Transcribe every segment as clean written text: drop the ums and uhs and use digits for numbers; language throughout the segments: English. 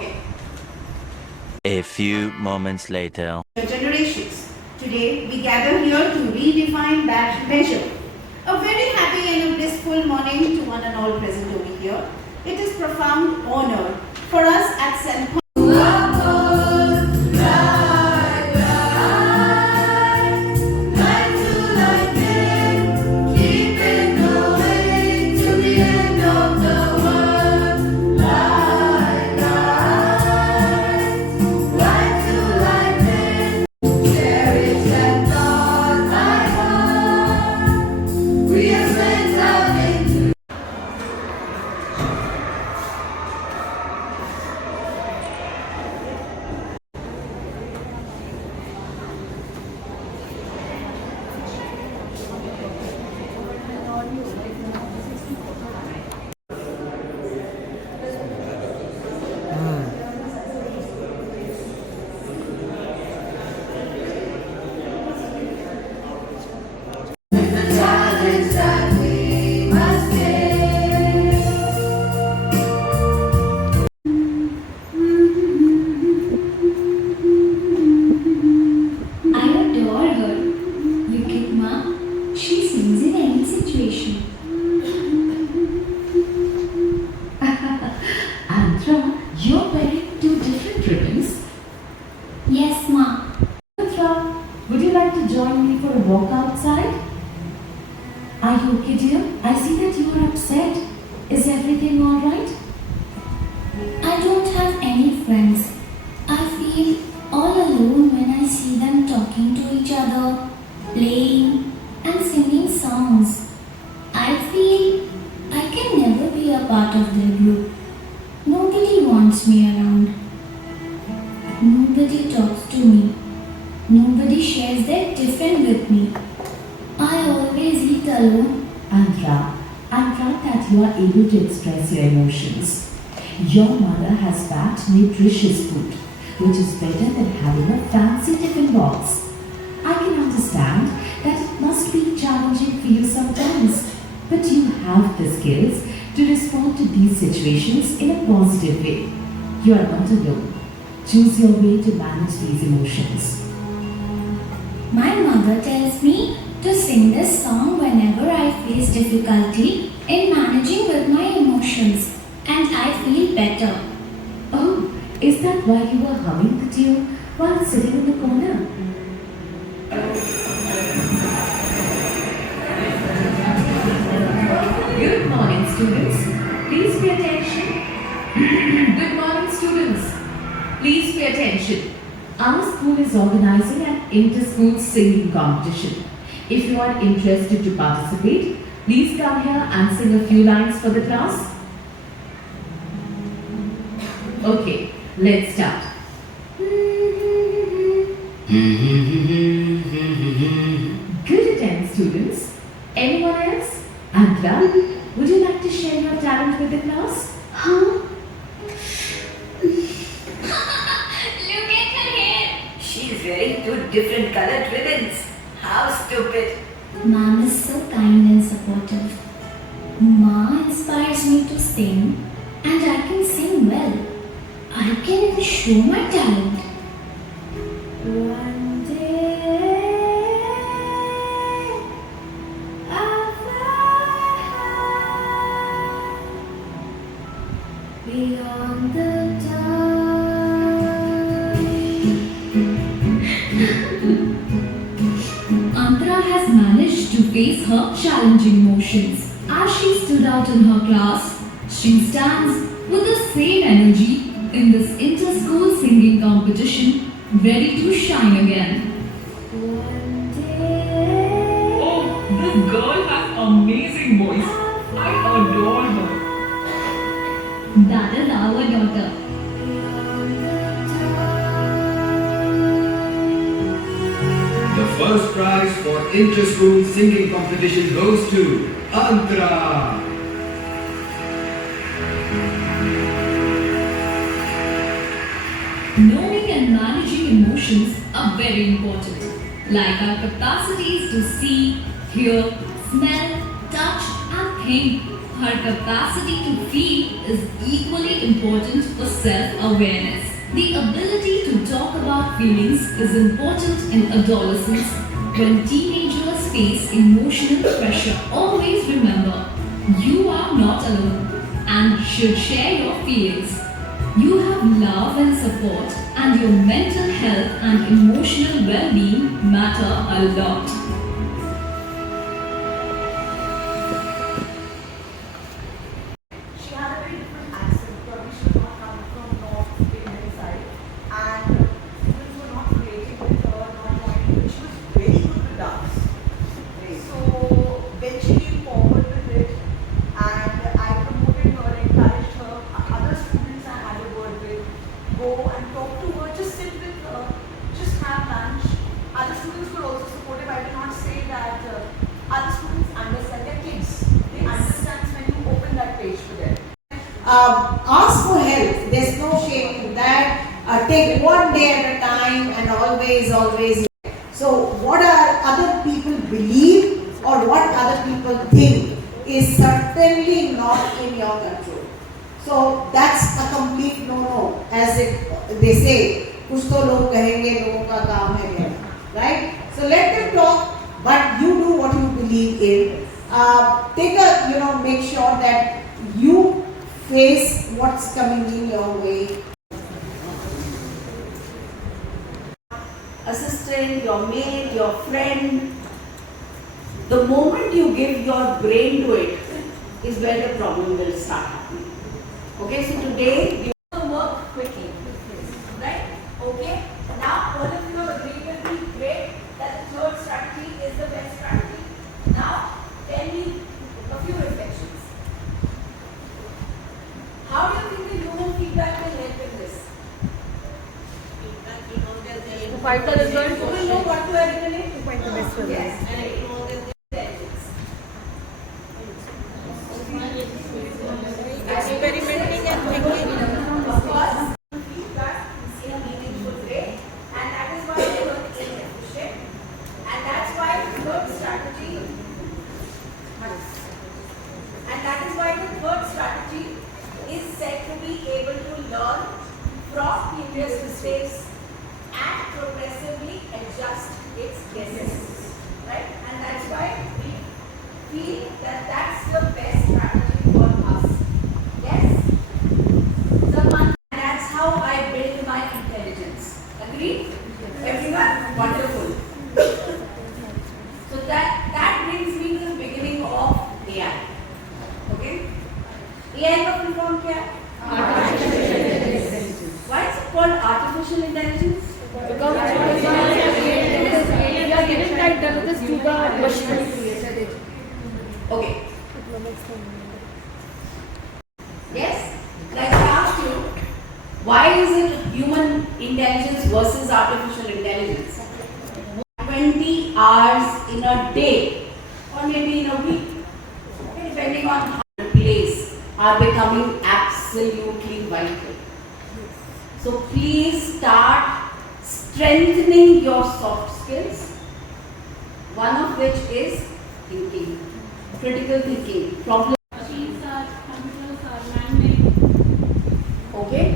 Okay. A few moments later. Generations. Today we gather here to redefine that measure. A very happy and a blissful morning to one and all present over here. It is profound honor for us at St. You're wearing two different ribbons. Yes, Ma. Antra, would you like to join me for a walk outside? Are you okay, dear? I see that you are upset. Is everything all right? I don't have any friends. I feel all alone when I see them talking to each other, playing and singing songs. I feel I can never be a part of their group. Nobody wants me around. Nobody talks to me. Nobody shares their tiffin with me. I always eat alone. Antra, I'm glad that you are able to express your emotions. Your mother has packed nutritious food, which is better than having a fancy tiffin box. I can understand that it must be challenging for you sometimes, but you have the skills to respond to these situations in a positive way. You are not alone. Choose your way to manage these emotions. My mother tells me to sing this song whenever I face difficulty in managing with my emotions, and I feel better. Oh, is that why you were humming the tune while sitting in the corner? Good morning, students. Please pay attention. Good morning, students. Please pay attention. Our school is organizing an inter-school singing competition. If you are interested to participate, please come here and sing a few lines for the class. Okay, let's start. Good attempt, students. Anyone else? Antra, would you like to share your talent with the class? Huh? Look at her hair. She's wearing two different colored ribbons. How stupid. Mom is so kind and supportive. Ma inspires me to sing, and I can sing well. I can even show my talent. One day I'll fly high beyond the time. Antra has managed to face her challenging emotions. As she stood out in her class, she stands with the same energy in this inter-school singing competition, ready to shine again. One day Oh, this girl has amazing voice. I adore her. That is our daughter. The first prize for inter-school singing competition goes to Antra. Knowing and managing emotions are very important, like our capacities to see, hear, smell, touch, and think Her capacity to feel is equally important for self-awareness. The ability to talk about feelings is important in adolescence when teenagers face emotional pressure. Always remember, you are not alone and should share your feelings. You have love and support, and your mental health and emotional well-being matter a lot. She had a very different accent, probably she was not coming from North Indian side, and students were not relating with her, not joining her. She was very good with dance. So when she came forward with it, and I promoted her, encouraged her, other students I had a word with, go and talk to her, just sit with her, just have lunch. Other students were also supportive. I will not say that other students understand, they're kids. They understand when you open that page for them. Ask for help. There's no shame in that. Take one day at a time and always. So what other people believe or what other people think is certainly not in your control. So that's a complete no-no. As they say, कुछ तो लोग कहेंगे, लोगों का काम है कहना, right? So let them talk, but you do what you believe in. Make sure that you face what's coming in your way. Assistant, your mate, your friend, the moment you give your brain to it is where the problem will start happening. Okay, so today you work quickly, right? Okay, now all of you agree with me, great, that the third strategy is the best strategy. Now, tell me a few reflections. How do you think the human feedback will help in this? To find the result. You will know what to eliminate. To find the best result. Yes, and it will know the intelligence. Experimenting and thinking. Of course, feedback is in a meaningful way, and that is why they were inefficient, and that's why the third strategy, is said to be able to learn from previous mistakes and progressively adjust its guesses, right? And that's why we feel that that's the best strategy for us. Yes? That's how I build my intelligence. Agreed? Everyone? Wonderful. So that brings me to the beginning of AI. Okay? AI का full form क्या है? Why is it called artificial intelligence? Because we are giving that intelligence to the machine. Okay. Yes? Like I asked you, why is it human intelligence versus artificial intelligence? 20 hours in a day or maybe in a week, okay, depending on how the place are becoming absolutely vital. So please start strengthening your soft skills, one of which is thinking, critical thinking, problem. Machines are, computers are man-made. Okay?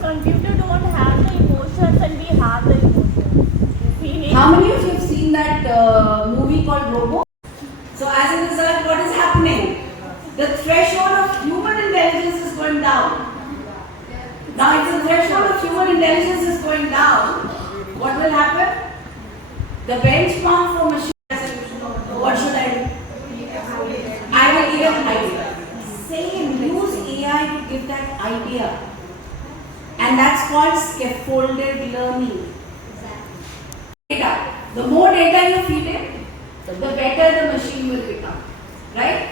Computer don't have the emotions and we have the emotions. Feelings. How many of you have seen that movie called Robo? So as a result, what is happening? The threshold of human intelligence is going down. Now if the threshold of human intelligence is going down, what will happen? The benchmark for machine resolution, what should I do? I will give an idea. Same, use AI to give that idea. And that's called scaffolded learning. Data. The more data you feed it, the better the machine will become. Right?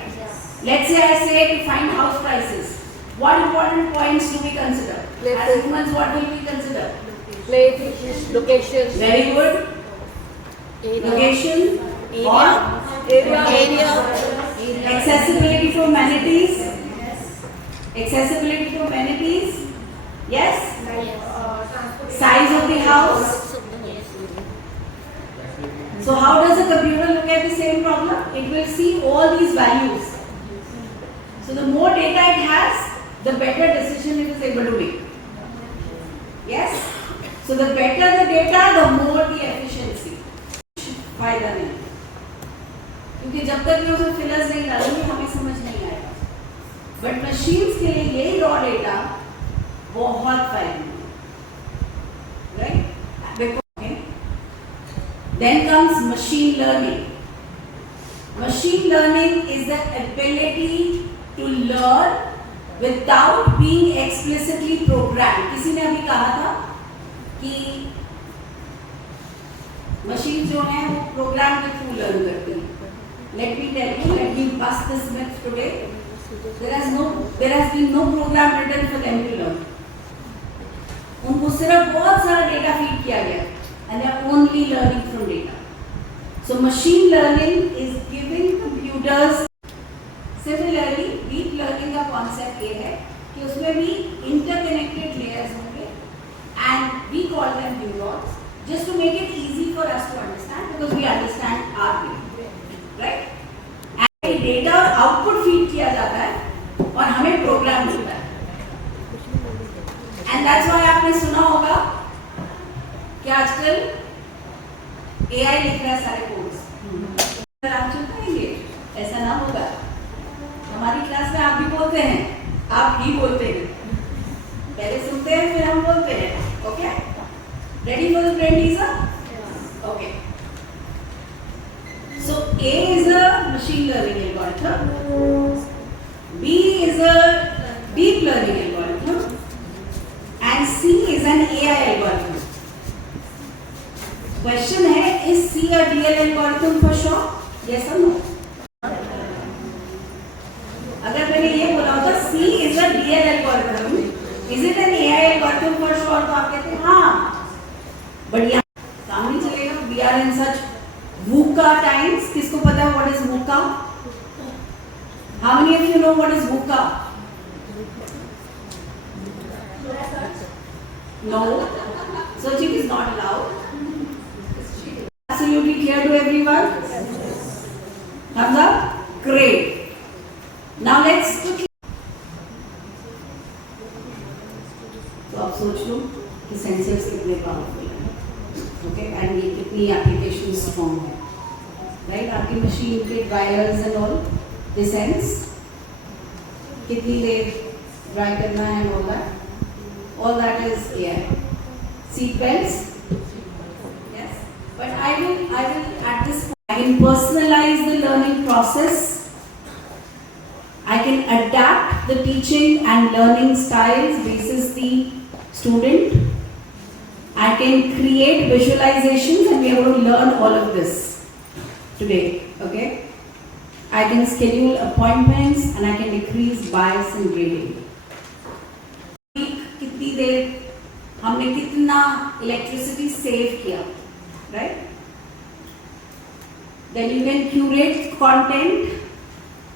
Let's say I say to find house prices. What important points do we consider? As humans, what will we consider? Place, location. Very good. Location. What? Area. Accessibility to amenities. Accessibility to amenities. Yes? Size of the house. So how does a computer look at the same problem? It will see all these values. So the more data it has, the better decision it is able to make. Yes? So the better the data, the more the efficiency. फायदा नहीं, क्योंकि जब तक मैं उसमें fillers नहीं डालूंगी हमें समझ नहीं आएगा. बट मशीन्स के लिए यही रॉ डेटा बहुत फायदेमंद, right? Then comes machine learning. Machine learning is the ability to learn without being explicitly programmed. किसी ने अभी कहा था कि मशीन जो है वो प्रोग्राम के थ्रू लर्न करती है. Let me tell you, let me bust this myth today. There has been no program written for them to learn. उनको सिर्फ बहुत सारा डेटा फीड किया गया and they are only learning from data. So machine learning is giving computers. Similarly, deep learning का concept ये है कि उसमें भी interconnected layers होंगे and we call them neurons just to make it easy for us to understand because we understand our brain, right? And data और output feed किया जाता है और हमें program मिलता है. And that's why आपने सुना होगा कि आजकल AI लिख रहा है सारे कोड्स. अगर आप चुप करेंगे ऐसा ना होगा. हमारी क्लास में आप भी बोलते हैं, आप ही बोलते हैं, पहले सुनते हैं फिर हम बोलते हैं. Okay, ready for the brain teaser? Okay, so A is a machine learning algorithm, B is a deep learning algorithm, and C is an AI algorithm. Question है, is C a DL algorithm for sure? Yes or no? अगर मैंने ये बोला होता C is a DL algorithm, is it an AI algorithm for sure? तो आप कहते हैं हाँ, but यहाँ काम नहीं चलेगा. We are in such VUCA times. किसको पता है what is VUCA? How many of you know what is VUCA? No, searching is not allowed. Absolutely clear to everyone? Thumbs up? Great. Now let's quickly. तो आप सोच लो कि sensors कितने powerful हैं, okay, and ये कितनी एप्लीकेशन स्ट्रॉन्ग है, right? आपकी मशीन के dryers and all, they sense कितनी देर ड्राई करना है and all that is AI. Seat belts? Yes. But I will at this point, I can personalize the learning process. I can adapt the teaching and learning styles basis the student. I can create visualizations and we are going to learn all of this today. Okay? I can schedule appointments and I can decrease bias in grading. कितनी देर हमने कितना electricity save किया, right? Then you can curate content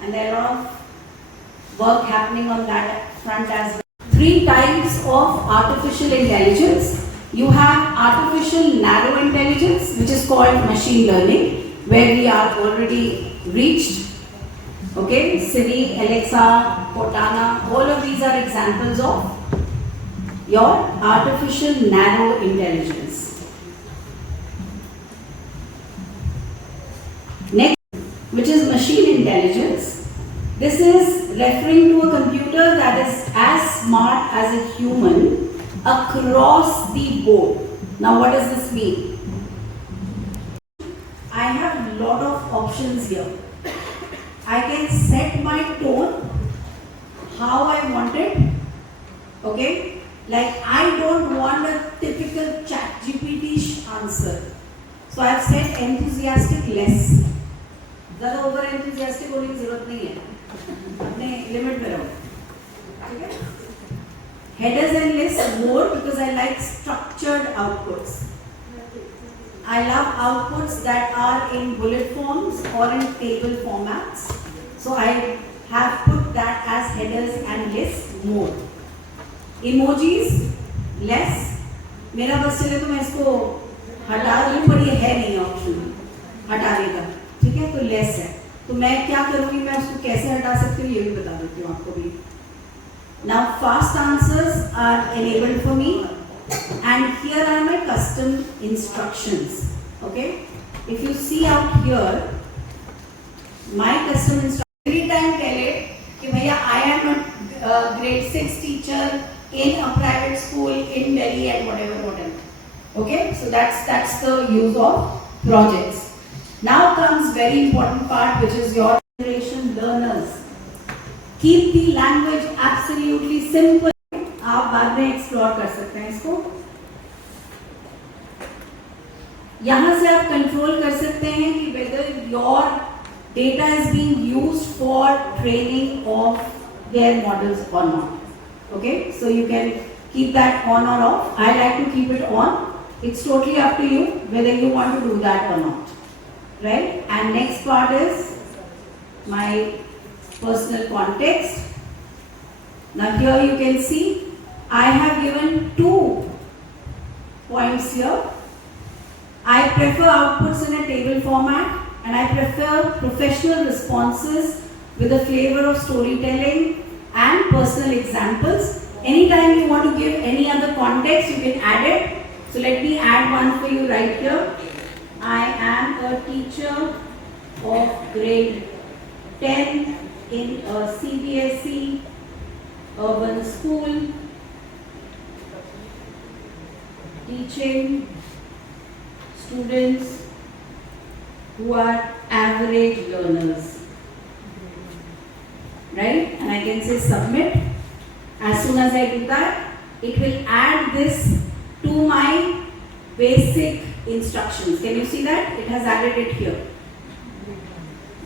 and there are a lot of work happening on that front as well. 3 types of artificial intelligence. You have artificial narrow intelligence, which is called machine learning, where we are already reached. Okay, Siri, Alexa, Cortana, all of these are examples of your artificial narrow intelligence. Next, which is machine intelligence. This is referring to a computer that is as smart as a human across the board. Now what does this mean? I have a lot of options here. I can set my tone how I want it. Okay? Like I don't want a typical ChatGPT answer. So I have said enthusiastic less. ज़्यादा over enthusiastic होने की ज़रूरत नहीं है. अपने limit में रहो. ठीक है? Headers and lists more because I like structured outputs. I love outputs that are in bullet forms or in table formats. So I have put that as headers and lists more. Emojis less. मेरा बस चले तो मैं इसको हटा दूँ, पर ये है नहीं ऑप्शन हटाने का, ठीक है? तो लेस है. तो मैं क्या करूँगी, मैं उसको कैसे हटा सकती हूँ ये भी बता देती हूँ आपको भी. Now fast answers are enabled for me and here are my custom instructions. Okay, if you see out here my custom instructions, every time tell it कि भैया I am a grade 6 teacher in a private school in Delhi and whatever. Okay, so that's the use of projects. Now comes very important part, which is your generation learners. Keep the language absolutely simple. आप बाद में explore कर सकते हैं इसको. यहाँ से आप कंट्रोल कर सकते हैं कि whether your data is being used for training of their models or not. Okay, so you can keep that on or off. I like to keep it on. It's totally up to you whether you want to do that or not. Right? And next part is my personal context. Now here you can see I have given 2 points here. I prefer outputs in a table format and I prefer professional responses with a flavor of storytelling and personal examples. Anytime you want to give any other context, you can add it. So let me add one for you right here. I am a teacher of grade 10 in a Cbse urban school, teaching students who are average learners. Right? And I can say submit. As soon as I do that, it will add this to my basic instructions. Can you see that? It has added it here.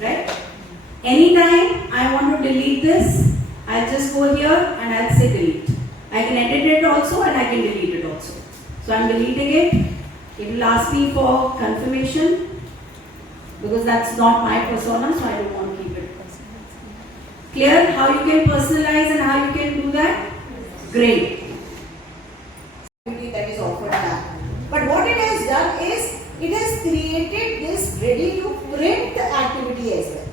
Right? Anytime I want to delete this, I'll just go here and I'll say delete. I can edit it also and I can delete it also. So I'm deleting it. It will ask me for confirmation because that's not my persona, so I don't want to keep it. Clear how you can personalize and how you can do that? Great. That is offered that. But what it has done is it has created this ready to print activity as well.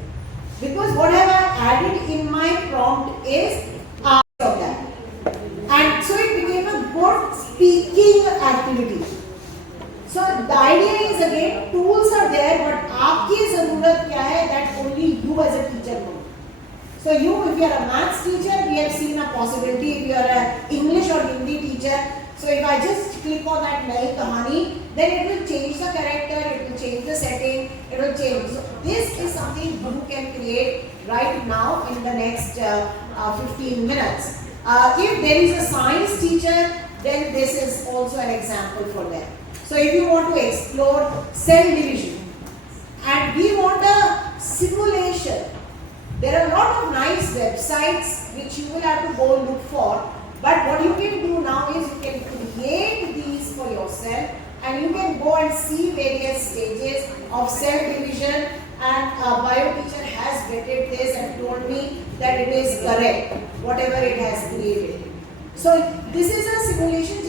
Because what I have added in my prompt is of that. And so it became a good speaking activity. So the idea is again tools are there, but आपकी ज़रूरत क्या है that only you as a teacher know. So you, if you are a maths teacher, we have seen a possibility. If you are an English or Hindi teacher, so if I just click on that Nayi Kahani, then it will change the character, it will change the setting, it will change. So this is something you can create right now in the next 15 minutes. If there is a science teacher, then this is also an example for them. So if you want to explore cell division and we want a simulation, there are a lot of nice websites which you will have to go look for. But what you can do now is you can create these for yourself and you can go and see various stages of cell division, and a bio teacher has vetted this and told me that it is correct, whatever it has created. So this is a simulation